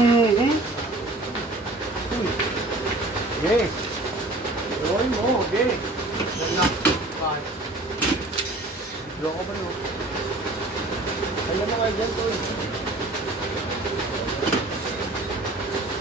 Okay. Roll mo, okay. Draw ko ba no? Alam mo nga dyan, Tol.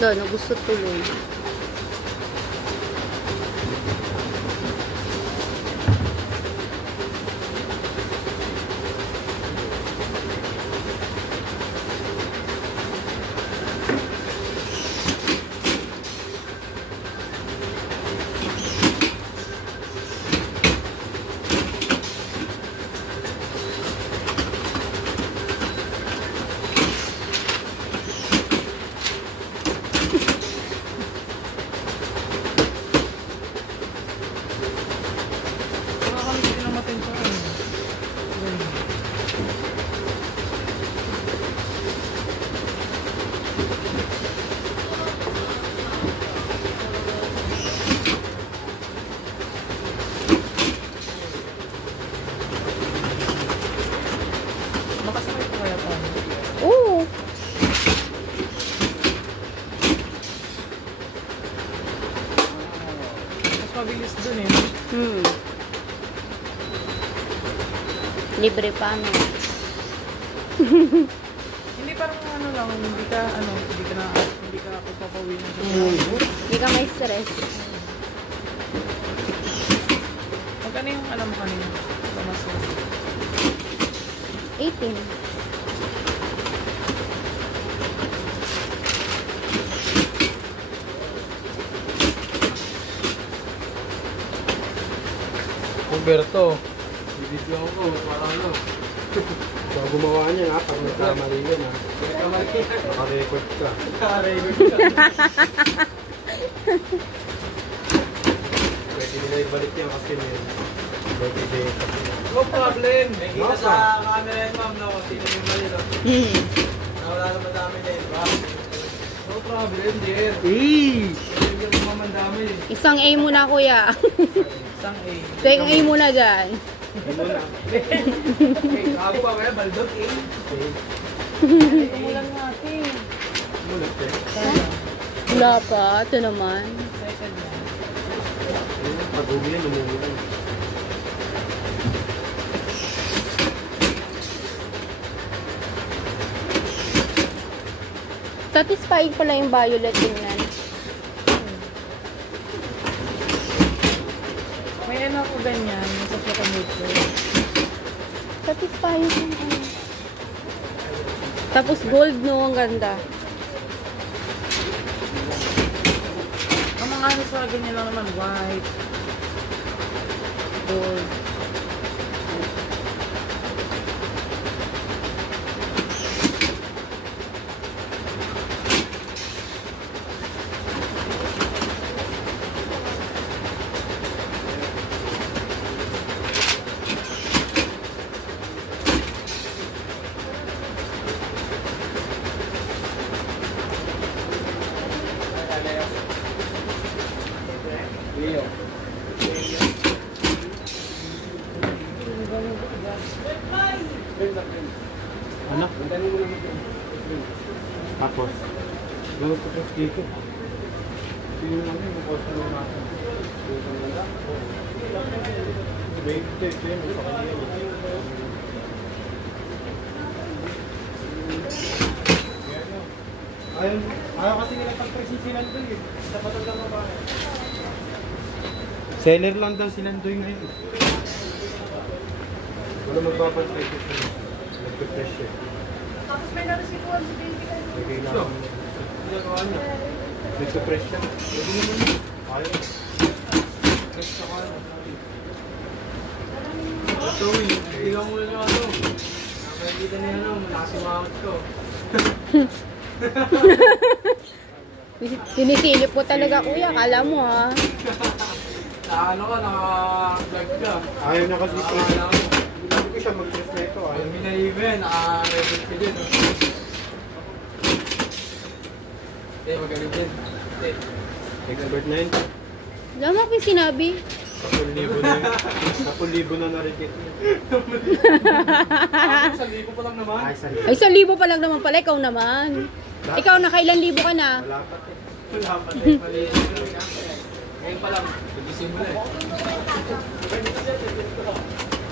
Doon, gusto tuloy. Oo. Mas mabilis dun eh. Libre pa, no? Hindi parang ano lang, hindi ka pagpapawi ng Hindi ka may stress. Magkano yung alam mo kanina? Mas 18. Humberto, bibidyo ako, parang ano. Kung gumawa niya nga, pag nagkamali ka na. Naka-record ka. Naka-record ka. Pwede nila ibalik yan kasi birthday day. No problem. May kita sa camera yan, ma'am, no? Sino yung mali, no? Nawala na madami na yun, ma'am. No problem, dear. Hindi yung mamandami. Isang A muna, kuya. isang A. Isang A muna dyan. Ako pa kaya, baldot eh. Umulan natin. Mulat eh. Wala pa. Ito naman. Second na. Pag-uwi yan, umulan. Satisfying pala yung violet yan. May ano ako ganyan. Nasa pagkamito. Satisfying yung ano. Tapos gold, no? Ang ganda. Ang mga ano sa ganyan lang naman, white, gold. Anak? Tapos, gano'n ko tapos dito. Sino namin yung customer natin? May ito yun sa kanila. Ayaw kasi nila pagpresisilan doon eh. Sa patag lang ba? Seller lang daw silang doon ngayon. Wala magbabantay ko sila. Nagpe-pressure. Tapos may narisikuan si baby ka. Bigay lang ako. Nagpe-pressure. Pwede naman yun. Ayaw. Press ka kaya. Ito eh. Ilang mo na ano. Nakakita niya ano. Nakasimangot ko. Sinisilip ko talaga, kuya. Kala mo, ha? Ano ka, naka-vlog ka. Ayaw na kasi press. Hindi ko siya mag-press na ito. Ayaw mo na even, naka-record ka din. Magaling din. Expert na yun. Alam mo ko yung sinabi. 10,000 na yun. 10,000 na na-reject yun. 1,000 pa lang naman. Ay, sorry. Ay, 1,000 pa lang naman pala. Ikaw naman. Ikaw, nakailan libo ka na? Wala pa. Wala pa tayo mali. Ngayon pa lang, nag-isimula eh.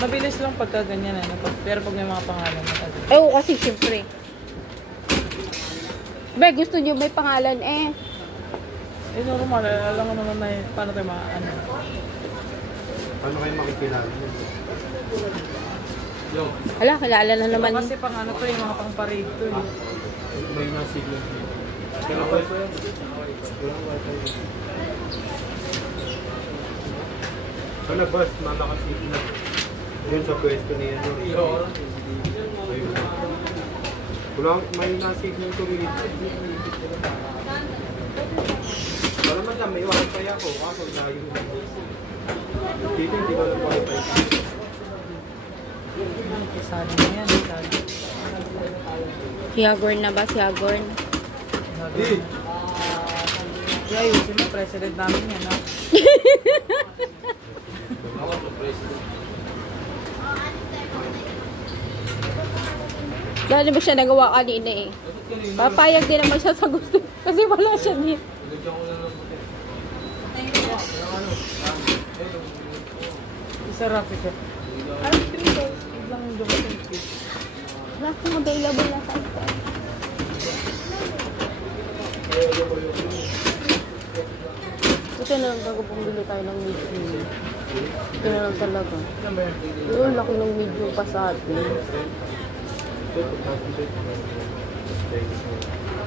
Mabilis lang pagka ganyan ano. Pero pag may mga pangalan matagal. Eh, oo, kasi syempre. Be, gusto niyo may pangalan eh. Eh, normal. Alam ko naman na paano tayo ano. Paano kayo makikilala? Yo, Hala, kilala na naman. Kasi pang ano to, yung mga pang parade to eh. may nasiglan dito. Pero ko yan. Sa labas, malakasiglan. Yun sa pwesto niya. Ayun. Kulang, may nasiglan ko rin. Para man lang, may wifi ako. Kaso layo. Dito hindi ko lang wifi. Sali na yan. Sali. Si Agorn na ba? Si Agorn? Kaya ayusin mo, president namin yan, no? Ako po, president. Dahil ba siya nagawa kanina eh. Papayag din naman siya sa gusto. Kasi wala siya dito. Isa rapid ka. Ay, 3 lang yung dumating. Wala akong available na sa ito. Ito na lang bago pumili tayo ng medium. Ito na lang talaga. Ano ba yan? Yung laki ng medium pa sa atin.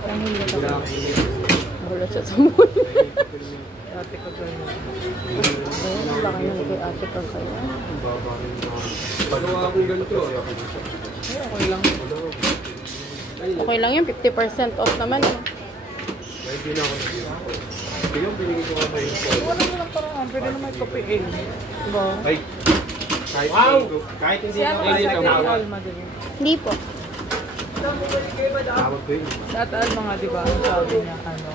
Ang hindi ka ba? Wala siya sa mall. Ate ko ba yun? Ayun, ang laki ng kay ate ka kaya. Pagawa akong ganito. Ay, okay lang. Okay lang yun, 50% off naman eh. May hindi na ako nag-iwan. Ito yung binigay ko ka sa yung call. Wala mo lang parang, pwede naman kape eh. Diba? Ay! Kahit hindi Si ano ako kasi rin kay tawag. Alma din yun. Hindi po. Tawag ko yun. Sa Alma nga, diba, ang sabi niya, ano,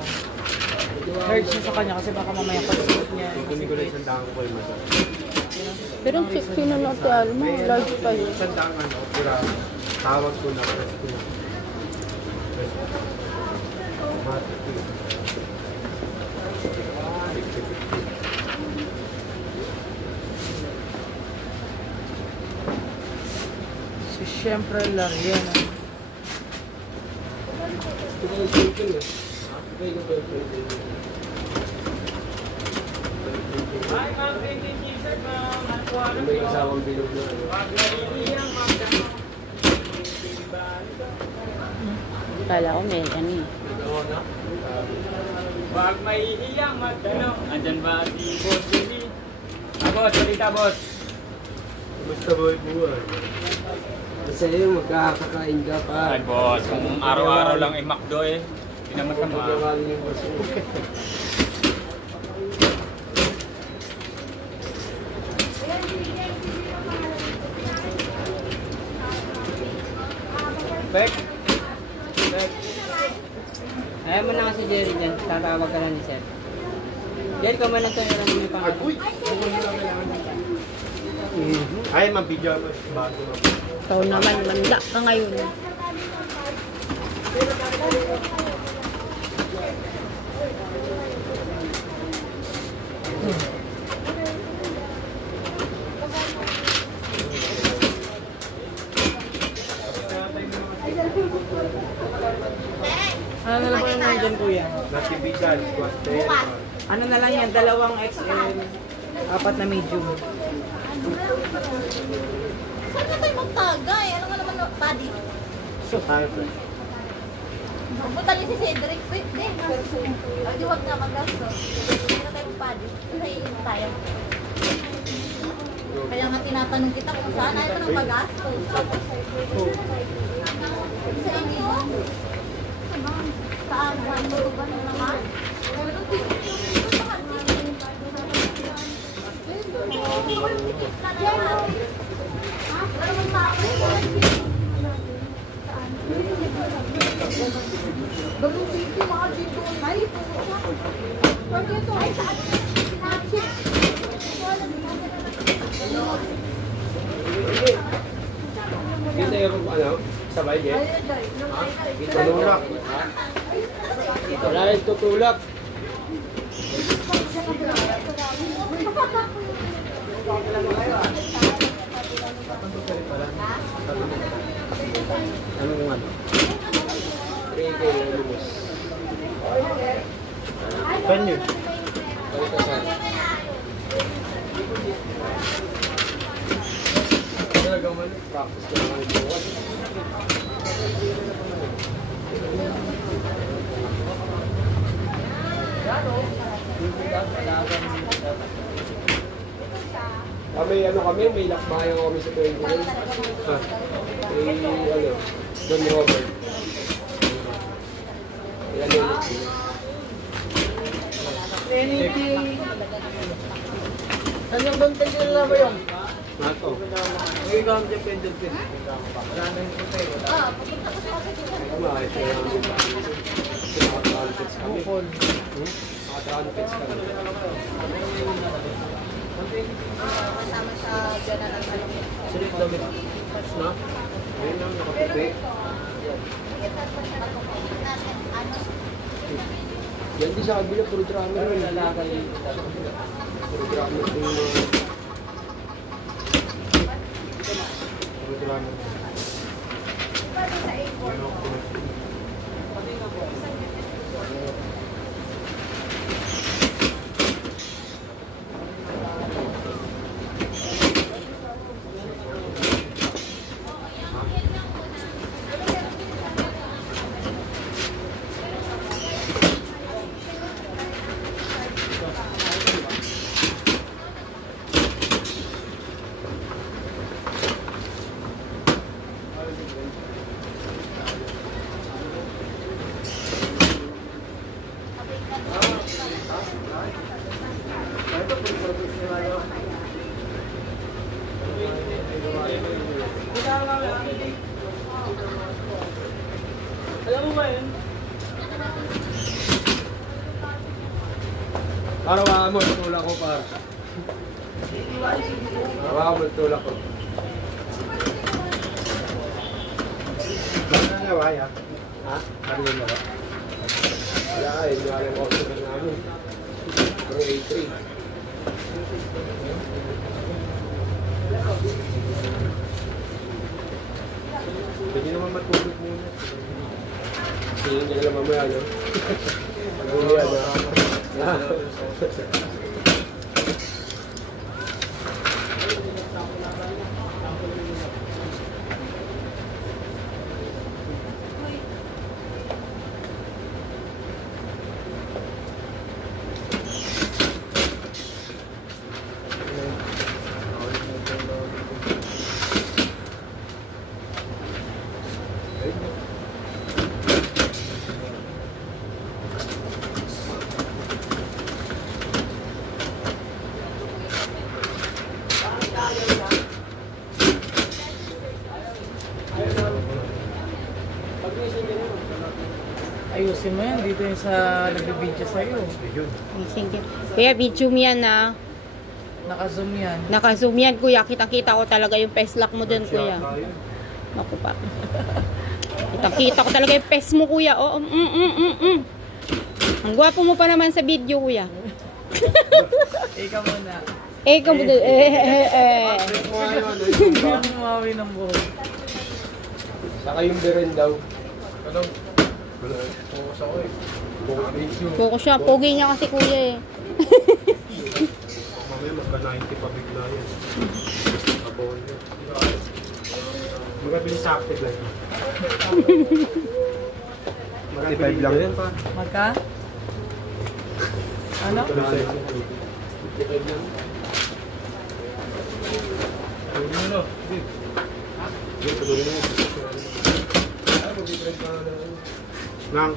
heard siya sa kanya kasi baka mamaya pag-suot niya. Kunin ko lang isang daang ko yung masa. Pero ang sexy na lang ate Alma. Large pa yun. Isang daang ano, pura tawag ko na. Press ko na. Press ko. Automatic yun. Si syempre lang yan. May kasawang bilog na ano. Kala ko may ano eh. Wag mahihiyang magtanong. Andyan ba si Boss Jimmy? Boss, salita boss. Basta buhay. Kasi magkakakain ka pa. Ay boss, kung araw-araw lang ay McDo eh. Hindi naman sama. Pagkakain yung boss mo. Pek? Ayaw mo na kasi Jerry dyan. Tatawag ka na ni Sir. Jerry, ka man na sa'yo lang yung pangalan. Uy! Ay, mabidyo ako. Bago. Ikaw naman, manda ka ngayon. Ano na lang yung nandyan, kuya? Natibigan. Ano na lang yan, 2 XL, 4 na medium. Saan na tayo magtagay? Ano nga naman, buddy? So, tayo pa. Pupunta niyo si Cedric. Wait, din. Di wag na magasto. Hindi na tayo buddy. Naiinom tayo. Kaya nga tinatanong kita kung saan ayaw mo nang magasto. Sa inyo? Sa amin, mo ba naman? Kita yung ano, sabay, Jen? Tulak. Wala yung tutulak. Anong ano? 3K lumos. Kanyo. Talagang mali. Practice ko naman ito. May ano kami, may lakbayan kami sa 20 days. May ano, John Robert. May ano, Anong content nila mo yung? Nato. may ikaw ang dependent din. Wala na yung puti. Kumain siya namin. Naka-trumpets kami. Naka-trumpets kami. Kasama sa dyan na ng alam. Sulit damit. Na? Ayun lang, nakaputi. Yan din sa kabila, puro drama rin. Lalakay. Puro drama yung puro drama. Alam mo ba yun? Araw-araw mo, tulak ko par. Araw-araw mo, tulak ko. Ano na nawa yan? Ha? Ano na nawa? Wala ka, yun yung alam ko sa namin. Pero A3. Pwede naman matulog muna. Kasi yun nila mamaya, no? Mamaya na. Ayusin mo yan, dito yung sa nagbibideo sa'yo. Sige. Kuya, video mo yan na. Naka-zoom yan. Naka-zoom yan, kuya. Kitang-kita ko talaga yung face lock mo dun, kuya. Naku pa. Kitang-kita ko talaga yung face mo, kuya. Oh, Ang gwapo mo pa naman sa video, kuya. Ikaw muna. Ikaw mo dun. Hindi ako umawi ng buhok. Saka yung beren daw. Ano? Focus ako eh. Focus siya. Pogi niya kasi, kuya eh. Mamaya magka-90 pa bigla yun. Abon yun. Magkabilis sa active lang. 35 lang yun pa. Magka? Ano? 35 lang. Tuloy mo na. Tuloy mo na. Nang.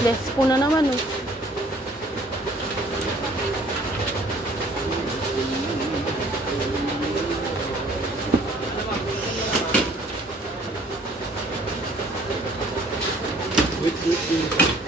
Desko na naman, oh. Wait.